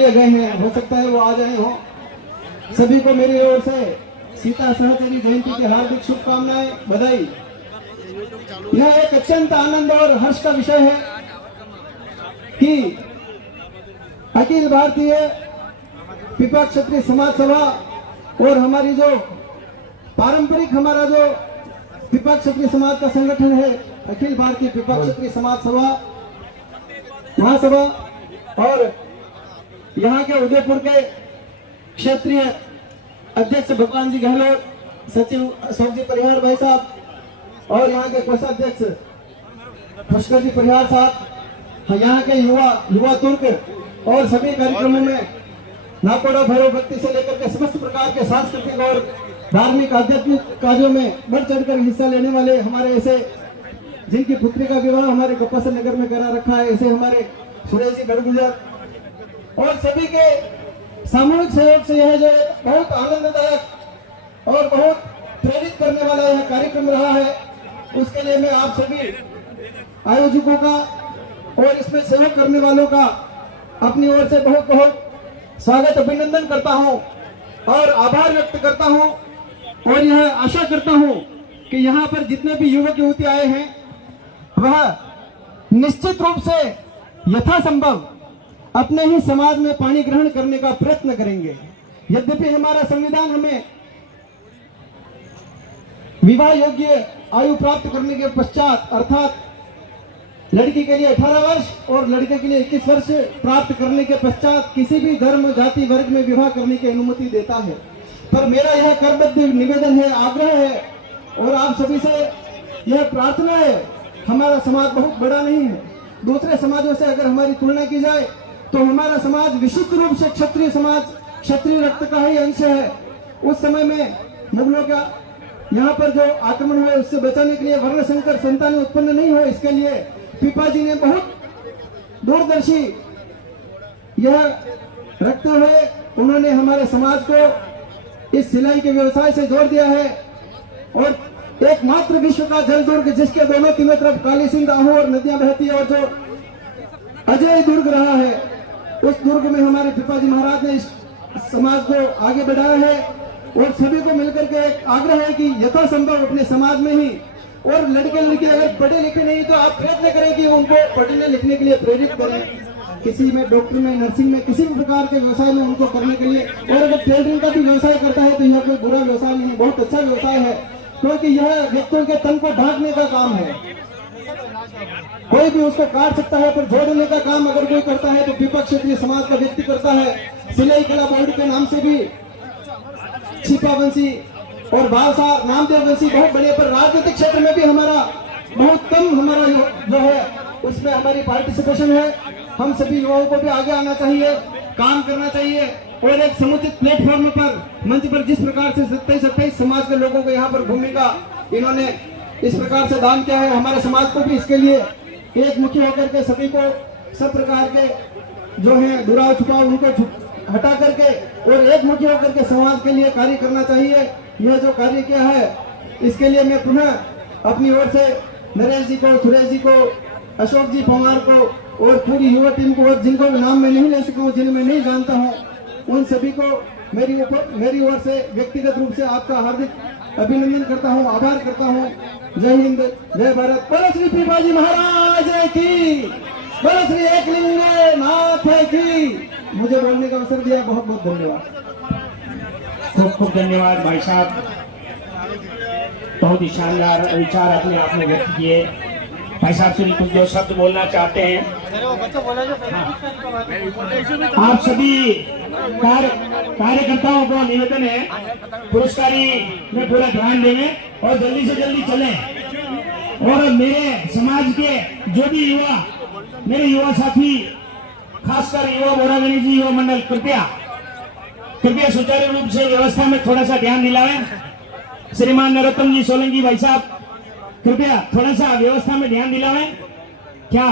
लिए गए हैं, हो सकता है वो आ जाए हो। सभी को मेरी ओर से सीता सहचरी जयंती की हार्दिक शुभकामनाएं, बधाई। यह एक अत्यंत आनंद और हर्ष का विषय है कि अखिल भारतीय पिपा क्षत्रिय समाज सभा और हमारी जो पारंपरिक हमारा जो पिपा क्षत्रिय समाज का संगठन है, अखिल भारतीय पिपा क्षत्रिय समाज सभा महासभा, और यहाँ के उदयपुर के क्षेत्रीय अध्यक्ष भगवान जी गहलोत, सचिव अशोक जी परिहार भाई साहब, और यहाँ के कोषाध्यक्ष पुष्कर जी परिहार साहब, यहाँ के युवा तुर्क, और सभी कार्यक्रमों में नाकोड़ा भैरव भक्ति से लेकर के समस्त प्रकार के सांस्कृतिक और धार्मिक आध्यात्मिक कार्यों में बढ़ चढ़कर हिस्सा लेने वाले हमारे ऐसे जिनकी पुत्री का विवाह हमारे कपासन नगर में करा रखा है, ऐसे हमारे सुरेश जी गढ़गुजर, और सभी के सामूहिक सहयोग से यह जो बहुत आनंददायक और बहुत प्रेरित करने वाला यह कार्यक्रम रहा है, उसके लिए मैं आप सभी आयोजकों का और इसमें सहयोग करने वालों का अपनी ओर से बहुत बहुत स्वागत अभिनंदन करता हूं और आभार व्यक्त करता हूं, और यह आशा करता हूं कि यहाँ पर जितने भी युवक युवती आए हैं वह निश्चित रूप से यथासंभव अपने ही समाज में पाणी ग्रहण करने का प्रयत्न करेंगे। यद्यपि हमारा संविधान हमें विवाह योग्य आयु प्राप्त करने के पश्चात अर्थात लड़की के लिए 18 वर्ष और लड़के के लिए 21 वर्ष प्राप्त करने के पश्चात किसी भी धर्म जाति वर्ग में विवाह करने की अनुमति देता है, पर मेरा यह करबद्ध निवेदन है, आग्रह है और आप सभी से यह प्रार्थना है, हमारा समाज बहुत बड़ा नहीं है। दूसरे समाजों से अगर हमारी तुलना की जाए तो हमारा समाज विशुद्ध रूप से क्षत्रिय समाज, क्षत्रिय रक्त का ही अंश है। उस समय में मुगलों का यहाँ पर जो आक्रमण हुआ उससे बचाने के लिए वर्ण संकर संतानें उत्पन्न नहीं हो, इसके लिए पिपाजी ने बहुत दूरदर्शी यह रखते हुए उन्होंने हमारे समाज को इस सिलाई के व्यवसाय से जोड़ दिया है, और एकमात्र विश्व का जल दुर्ग जिसके दोनों तीनों तरफ काली सिंध आहू और नदियां बहती है और जो अजय दुर्ग रहा है, उस दुर्ग में हमारे पिपाजी महाराज ने इस समाज को आगे बढ़ाया है। और सभी को मिलकर के एक आग्रह है कि यथासंभव अपने समाज में ही, और लड़के लड़के अगर पढ़े लिखे नहीं तो आप प्रयत्न करें कि उनको पढ़ने लिखने के लिए प्रेरित करें, किसी में डॉक्टर में नर्सिंग में किसी भी प्रकार के व्यवसाय में उनको करने के लिए। और अगर टेलरिंग का भी व्यवसाय करता है तो यह कोई बुरा व्यवसाय नहीं है, बहुत अच्छा व्यवसाय है, क्योंकि यह व्यक्तियों के तन को ढांकने का काम है। कोई भी उसको काट सकता है पर जोड़ने का काम अगर कोई करता है तो पिपा क्षत्रिय समाज का व्यक्ति करता है। सिलाई कला बोर्ड के नाम से भी छिपा वंशी और भाषा नामदेव वंशी बहुत बड़े, पर राजनीतिक क्षेत्र में भी हमारा बहुत कम हमारा जो है उसमें हमारी पार्टिसिपेशन है। हम सभी युवाओं को भी आगे आना चाहिए, काम करना चाहिए, और एक समुचित प्लेटफॉर्म पर मंच पर जिस प्रकार से 27 समाज के लोगों को यहाँ पर भूमिका इन्होंने इस प्रकार से दान किया है, हमारे समाज को भी इसके लिए एक मुखी होकर के सभी को सब प्रकार के जो है दुराव छुपाव उनको हटा करके और एक मुखी होकर के समाज के लिए कार्य करना चाहिए। यह जो कार्य किया है इसके लिए मैं पुनः अपनी ओर से नरेश जी को, सुरेश जी को, अशोक जी पवार को और पूरी युवा टीम को, और जिनको नाम में नहीं ले सकूं, जिन्हें मैं नहीं जानता हूं, उन सभी को मेरी ओर से व्यक्तिगत रूप से आपका हार्दिक अभिनंदन करता हूं, आभार करता हूं। जय हिंद, जय भारत। बोलो श्री पिपाजी महाराज की, बोलो श्री एकलिंग नाथ की। मुझे बोलने का अवसर दिया, बहुत बहुत धन्यवाद। खूब खूब धन्यवाद भाई साहब, बहुत ही शानदार विचार अपने आप में व्यक्त किए। भाई साहब से कुछ दो शब्द बोलना चाहते हैं। आप सभी कार्यकर्ताओं को निवेदन है पुरस्कारी में पूरा ध्यान देंगे और जल्दी से जल्दी चलें। और मेरे समाज के जो भी युवा, मेरे युवा साथी, खासकर युवा बोरागणी जी युवा मंडल, कृपया सुचारू रूप से व्यवस्था में थोड़ा सा ध्यान दिलाएं। श्रीमान नरोत्तम जी सोलंकी भाई साहब, कृपया थोड़ा सा व्यवस्था में ध्यान दिलाएं। क्या